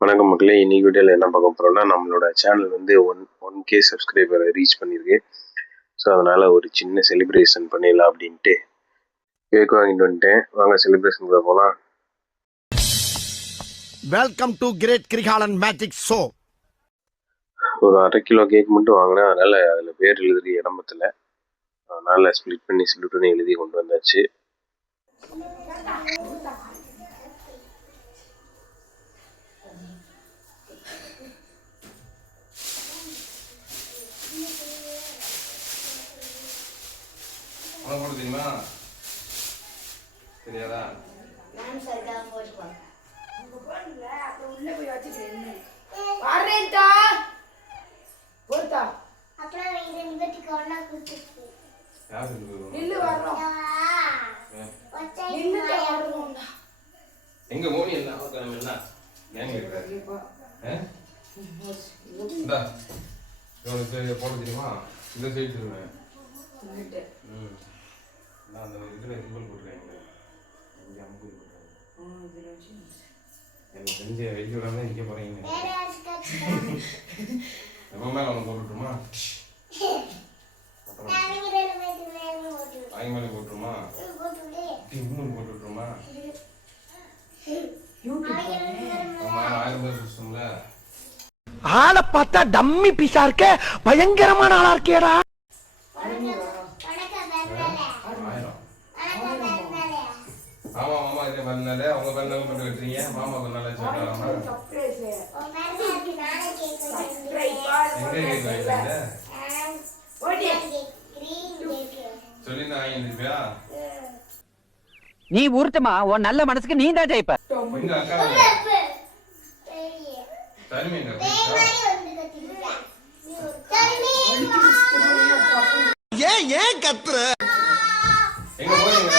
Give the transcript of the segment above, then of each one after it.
வணக்கம் மக்களே! இன்னைக்கு வீடியோல என்ன பார்க்க போறோம்னா, நம்மளோட சேனல் வந்து 1K சப்ஸ்கிரைபரை ரீச் பண்ணியிருக்கு. ஸோ, அதனால ஒரு சின்ன செலிப்ரேஷன் பண்ணிடலாம் அப்படின்ட்டு கேக் வாங்கிட்டு வந்துட்டேன். வாங்க செலிப்ரேஷனுக்குள்ள போலாம். Welcome to great Kirikalan magic show. ஒரு 1/2 கிலோ கேக் மட்டும் வாங்கினேன். அதனால அதில் பேர் எழுதுறது இடம் பத்தல. அதனால ஸ்ப்ளிட் பண்ணி எழுதி கொண்டு வந்தாச்சு. போட தெரியுமா? தெரியாதா? நான் சரியா போட்டு பாருங்க. உங்க போன்ல அப்புறம் உள்ள போய் வச்சிக்கிறேன். வரேன்டா. போடா. அப்புறம் இங்க நிகழ்ச்சி கொண்டா குடுத்து. யார் இருக்கு? நில்லு வரோம். நில்லு வரோம்டா. எங்க மோனி என்ன அவகாரம் என்ன? ஏன் கேக்குற? இந்தா. இவனுக்கு போட தெரியுமா? இந்த சைடு சொல்லுவேன். நான் அந்த இதுல சிம்பிள் போட்டுருக்கேன். இங்க அம்பு போட்டுருக்கேன். எனக்கு தெரிஞ்ச வெயிட் விடாம இங்கே போறீங்க. நம்ம மேல ஒன்று போட்டுட்டுமா? ஆய் மேலே போட்டுருமா? இன்னொன்று போட்டுட்டுமா? ஆமா 1000 பேர் சிஸ்டம்ல ஆளை பார்த்தா டம்மி பீஸா இருக்க, பயங்கரமான ஆளா இருக்கேடா. ஆமா மாமா இதே பண்ணல அவங்க பண்ணவங்க பண்ணி வெட்டுறீங்க. மாமா பண்ணல சொல்றாமா எங்க கேக் வாங்கிட்டீங்க? சொல்லி நான் வாங்கிருப்பியா? நீ ஊர்த்தமா உன் நல்ல மனசுக்கு நீ தான் ஜெயிப்ப. எங்க அக்கா தனிமை ஏன் கத்துற? எங்க போறீங்க?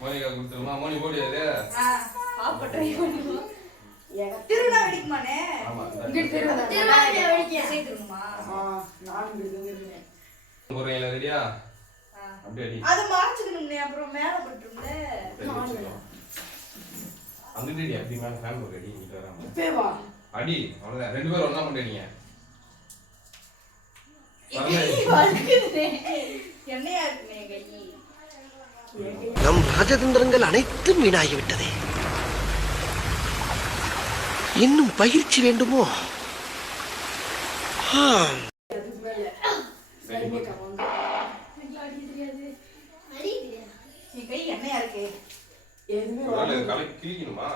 மோனிகா கொடுத்துருமா? மோனி போடியாது போறீங்களா? ரெடியா? அப்படியே அடி. அது மார்ச்சுக்கணும்னே அப்புறம் மேல போட்டுரும்ல. அங்கிட்டு அடி. அப்படி மேல ஃபேன் போட்டு அடி. இங்கிட்டு வராம இப்பே வா. அடி. அவ்வளவுதான். ரெண்டு பேரும் ஒண்ணா பண்ணிடுங்க. என்னையா இருக்குனே கை. நம் ராஜதந்திரங்கள் அனைத்தும் வீணாகிவிட்டதே. இன்னும் பயிற்சி வேண்டுமோ? கிழிக்கணுமா?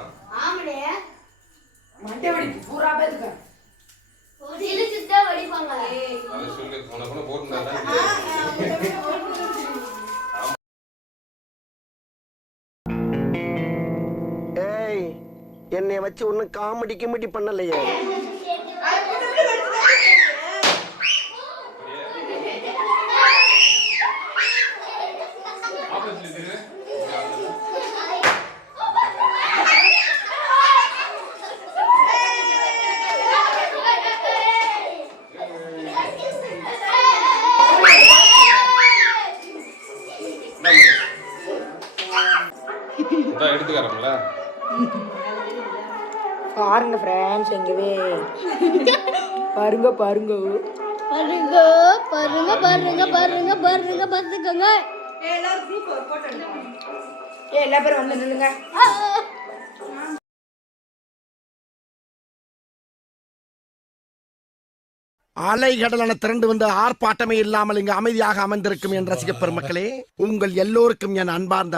ஆமாடே மண்டை வடி பூரா பேத்துக்க சிலிச்சிட்டா வடிப்பாங்க. அத சொல்லு. உனக்கு போட்டுடா. ஏய், என்னைய வச்சு ஒன்னும் காமெடி கிமெடி பண்ணலையே. எடுத்துக்காரங்கள பாருங்க ஃப்ரெண்ட்ஸ் எங்கவே பாருங்க பாருங்க பாருங்க பாருங்க பாருங்க பாருங்க பாருங்க பாத்துக்கங்க. எல்லாரும் குரூப் ஒரு போட்டோ எடுங்க. எல்லா பேரும் வந்து நில்லுங்க. அலைகடலான திரண்டு வந்து ஆர்ப்பாட்டமே இல்லாமல் இங்கு அமைதியாக அமர்ந்திருக்கும் என் ரசிக பெருமக்களே, உங்கள் எல்லோருக்கும் என் அன்பார்ந்த